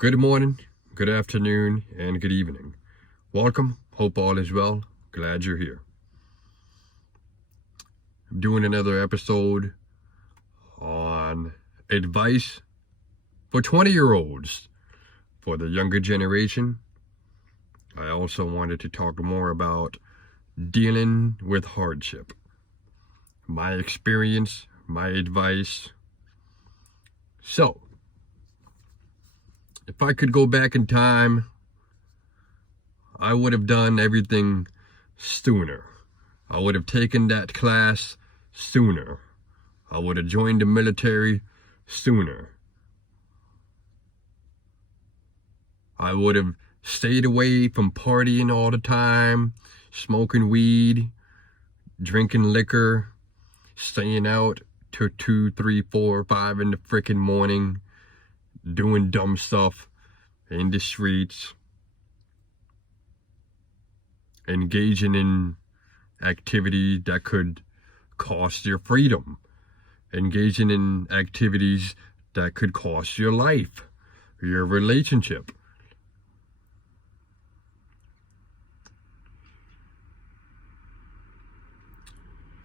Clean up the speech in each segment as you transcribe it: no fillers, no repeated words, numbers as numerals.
Good morning, good afternoon, and good evening. Welcome. Hope all is well. Glad you're here. I'm doing another episode on advice for 20-year-olds, for the younger generation. I also wanted to talk more about dealing with hardship. My experience, my advice. So, if I could go back in time, I would have done everything sooner. I would have taken that class sooner. I would have joined the military sooner. I would have stayed away from partying all the time, smoking weed, drinking liquor, staying out till 2, 3, 4, 5 in the frickin' morning, doing dumb stuff in the streets, engaging in activity that could cost your freedom, engaging in activities that could cost your life, your relationship.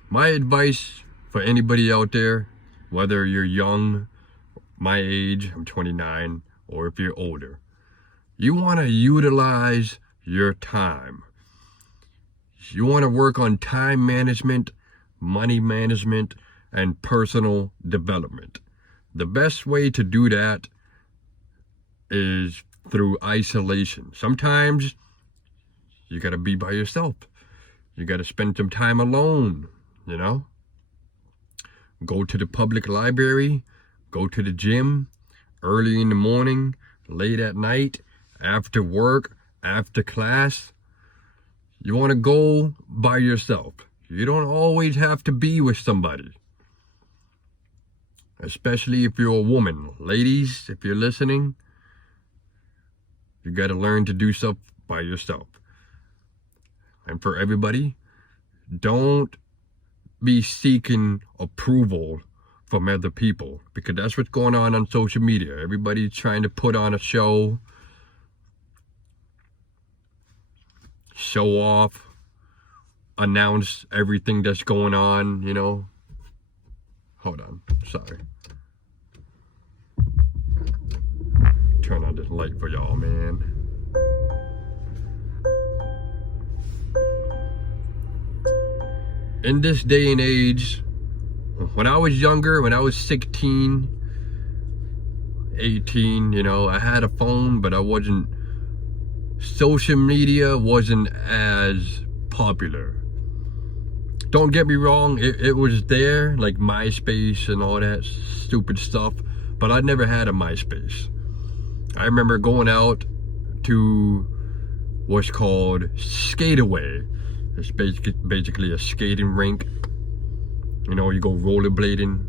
My advice for anybody out there, whether you're young, my age, I'm 29, or if you're older, you want to utilize your time. You want to work on time management, money management, and personal development. The best way to do that is through isolation. Sometimes you got to be by yourself. You got to spend some time alone, Go to the public library, go to the gym, early in the morning, late at night, after work, after class. You want to go by yourself. You don't always have to be with somebody. Especially if you're a woman. Ladies, if you're listening, you got to learn to do stuff by yourself. And for everybody, don't be seeking approval from other people, because that's what's going on social media. Everybody's trying to put on a show off, announce everything that's going on, Hold on, sorry. Turn on this light for y'all, man. In this day and age, when I was younger, when I was 16, 18, I had a phone, but social media wasn't as popular. Don't get me wrong, it was there, like MySpace and all that stupid stuff, but I never had a MySpace. I remember going out to what's called Skateaway. It's basically a skating rink. You go rollerblading.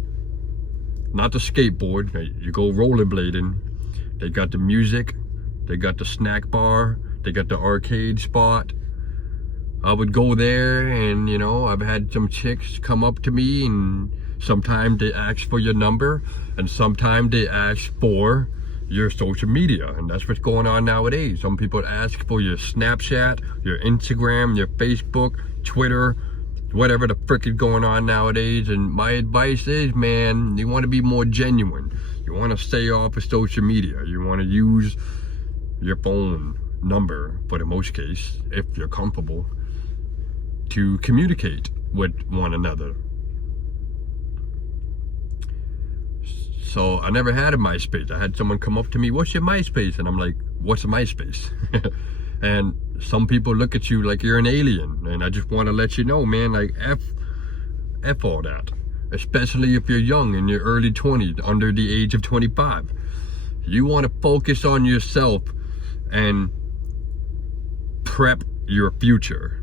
Not the skateboard, you go rollerblading. They got the music, they got the snack bar, they got the arcade spot. I would go there and, I've had some chicks come up to me, and sometimes they ask for your number, and sometimes they ask for your social media, and that's what's going on nowadays. Some people ask for your Snapchat, your Instagram, your Facebook, Twitter, whatever the frick is going on nowadays. And my advice is, man, you want to be more genuine. You want to stay off of social media. You want to use your phone number, for the most case, if you're comfortable, to communicate with one another. So I never had a MySpace. I had someone come up to me, "What's your MySpace?" And I'm like, "What's a MySpace?" And some people look at you like you're an alien. And I just want to let you know, man, like F all that. Especially if you're young, in your early 20s, under the age of 25. You want to focus on yourself and prep your future.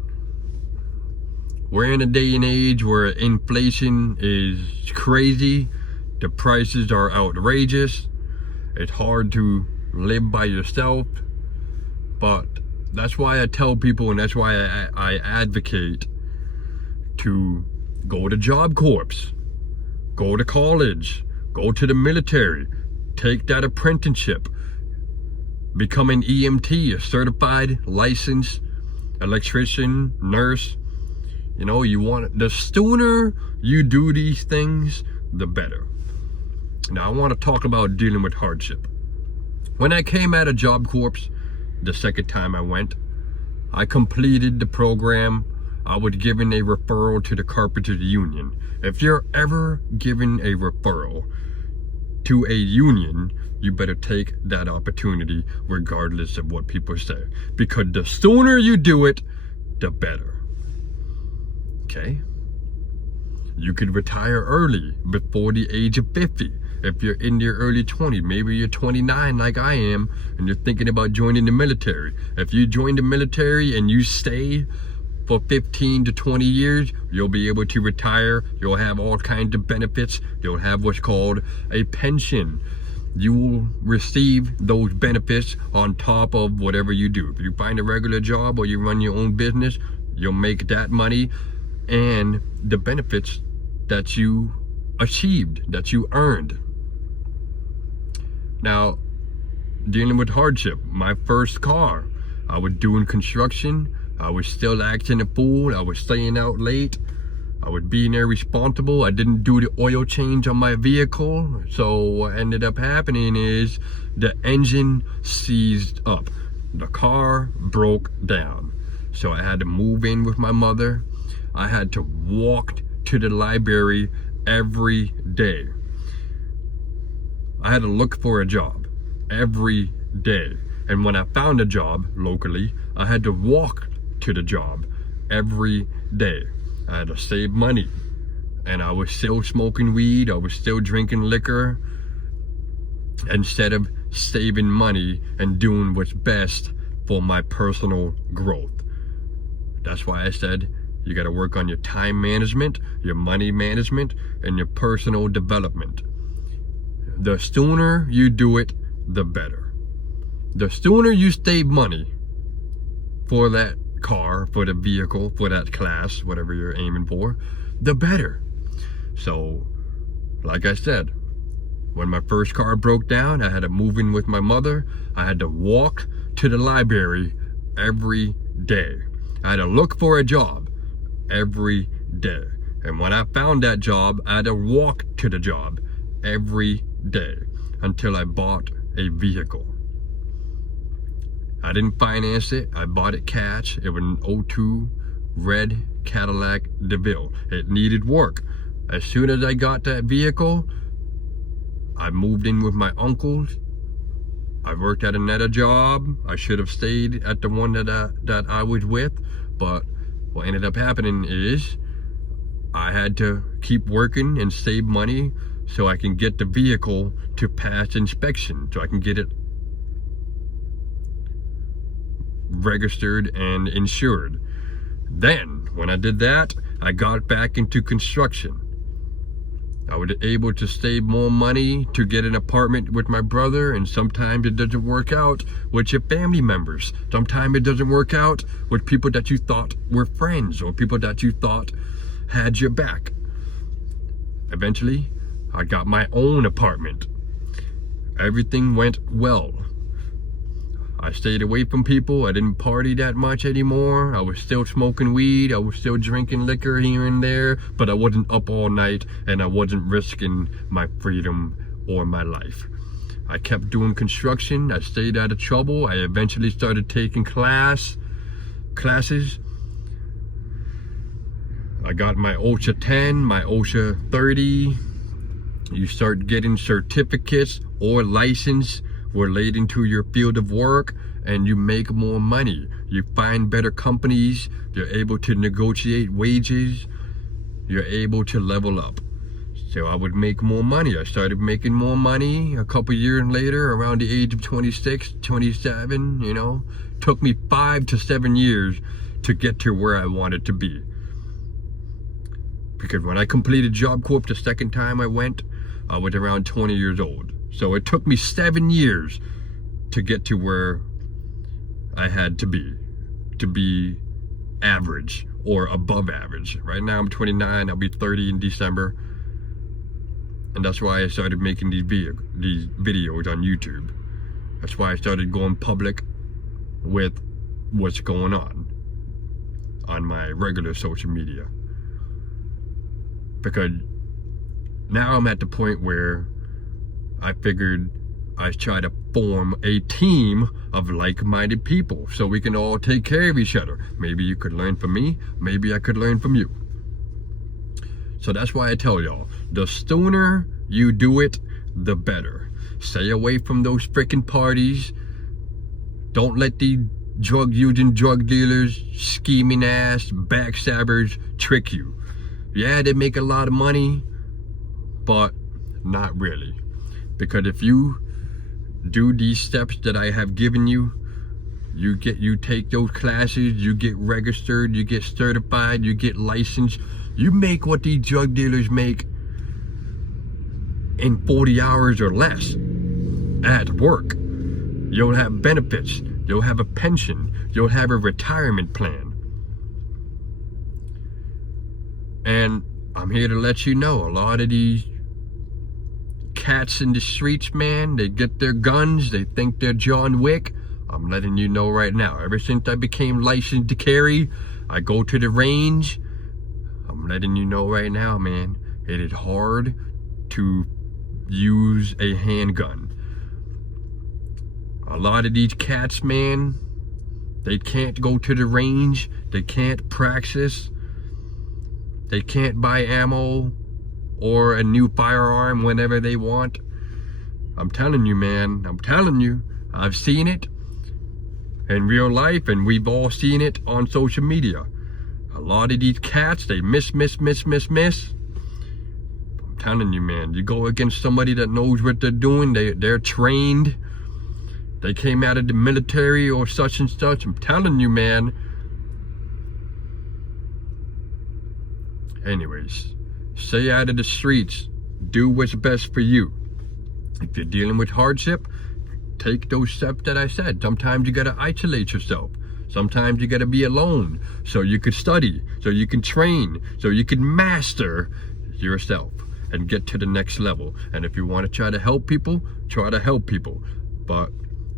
We're in a day and age where inflation is crazy. The prices are outrageous. It's hard to live by yourself. But that's why I tell people, and that's why I advocate to go to Job Corps, go to college, go to the military, take that apprenticeship, become an EMT, a certified licensed electrician, nurse. You know, the sooner you do these things, the better. Now, I want to talk about dealing with hardship. When I came out of Job Corps, the second time I went, I completed the program. I was given a referral to the Carpenters Union. If you're ever given a referral to a union, you better take that opportunity regardless of what people say. Because the sooner you do it, the better. Okay? You could retire early, before the age of 50. If you're in your early 20s, maybe you're 29 like I am, and you're thinking about joining the military. If you join the military and you stay for 15 to 20 years, you'll be able to retire. You'll have all kinds of benefits. You'll have what's called a pension. You will receive those benefits on top of whatever you do. If you find a regular job or you run your own business, you'll make that money and the benefits that you achieved, that you earned. Now, dealing with hardship, my first car, I was doing construction. I was still acting a fool. I was staying out late. I was being irresponsible. I didn't do the oil change on my vehicle. So what ended up happening is the engine seized up. The car broke down. So I had to move in with my mother. I had to walk to the library every day. I had to look for a job every day. And when I found a job locally, I had to walk to the job every day. I had to save money. And I was still smoking weed. I was still drinking liquor. Instead of saving money and doing what's best for my personal growth. That's why I said you got to work on your time management, your money management, and your personal development. The sooner you do it, the better. The sooner you save money for that car, for the vehicle, for that class, whatever you're aiming for, the better. So, like I said, when my first car broke down, I had to move in with my mother. I had to walk to the library every day. I had to look for a job every day. And when I found that job, I had to walk to the job every day until I bought a vehicle. I didn't finance it. I bought it cash. It was an 02 red Cadillac DeVille. It needed work. As soon as I got that vehicle, I moved in with my uncles. I worked at another job. I should have stayed at the one that I was with, but what ended up happening is I had to keep working and save money so I can get the vehicle to pass inspection, so I can get it registered and insured. Then, when I did that, I got back into construction. I was able to save more money to get an apartment with my brother, and sometimes it doesn't work out with your family members. Sometimes it doesn't work out with people that you thought were friends or people that you thought had your back. Eventually, I got my own apartment. Everything went well. I stayed away from people. I didn't party that much anymore. I was still smoking weed. I was still drinking liquor here and there, but I wasn't up all night and I wasn't risking my freedom or my life. I kept doing construction. I stayed out of trouble. I eventually started taking classes. I got my OSHA 10, my OSHA 30. You start getting certificates or license relating to your field of work, and you make more money. You find better companies. You're able to negotiate wages. You're able to level up. So I would make more money. I started making more money a couple years later, around the age of 26, 27, you know. Took me 5 to 7 years to get to where I wanted to be. Because when I completed Job Corp the second time I went, I was around 20 years old. So it took me 7 years to get to where I had to be average or above average. Right now I'm 29, I'll be 30 in December. And that's why I started making these videos on YouTube. That's why I started going public with what's going on my regular social media. Because now I'm at the point where I figured I'd try to form a team of like-minded people so we can all take care of each other. Maybe you could learn from me, maybe I could learn from you. So that's why I tell y'all, the sooner you do it, the better. Stay away from those freaking parties. Don't let the drug-using drug dealers, scheming ass, backstabbers trick you. Yeah, they make a lot of money, but not really. Because if you do these steps that I have given you, you take those classes, you get registered, you get certified, you get licensed, you make what these drug dealers make in 40 hours or less at work. You'll have benefits, you'll have a pension, you'll have a retirement plan. And I'm here to let you know, a lot of these cats in the streets, man, they get their guns, they think they're John Wick. I'm letting you know right now, ever since I became licensed to carry, I go to the range. I'm letting you know right now, man, it is hard to use a handgun. A lot of these cats, man, they can't go to the range, they can't practice, they can't buy ammo or a new firearm whenever they want. I'm telling you, man, I'm telling you, I've seen it in real life, and we've all seen it on social media. A lot of these cats, they miss. I'm telling you, man, you go against somebody that knows what they're doing, they're trained, they came out of the military or such and such. I'm telling you, man. Anyways, stay out of the streets, do what's best for you. If you're dealing with hardship, take those steps that I said. Sometimes you gotta isolate yourself. Sometimes you gotta be alone so you can study, so you can train, so you can master yourself and get to the next level. And if you want to try to help people, try to help people. But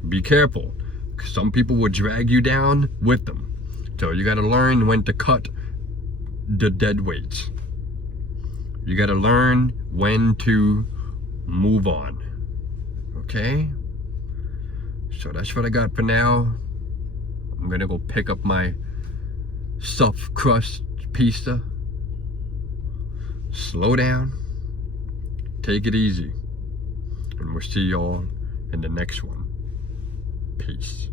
be careful, because some people will drag you down with them. So you gotta learn when to cut the dead weights. You gotta learn when to move on. Okay? So that's what I got for now. I'm gonna go pick up my stuffed crust pizza. Slow down. Take it easy. And we'll see y'all in the next one. Peace.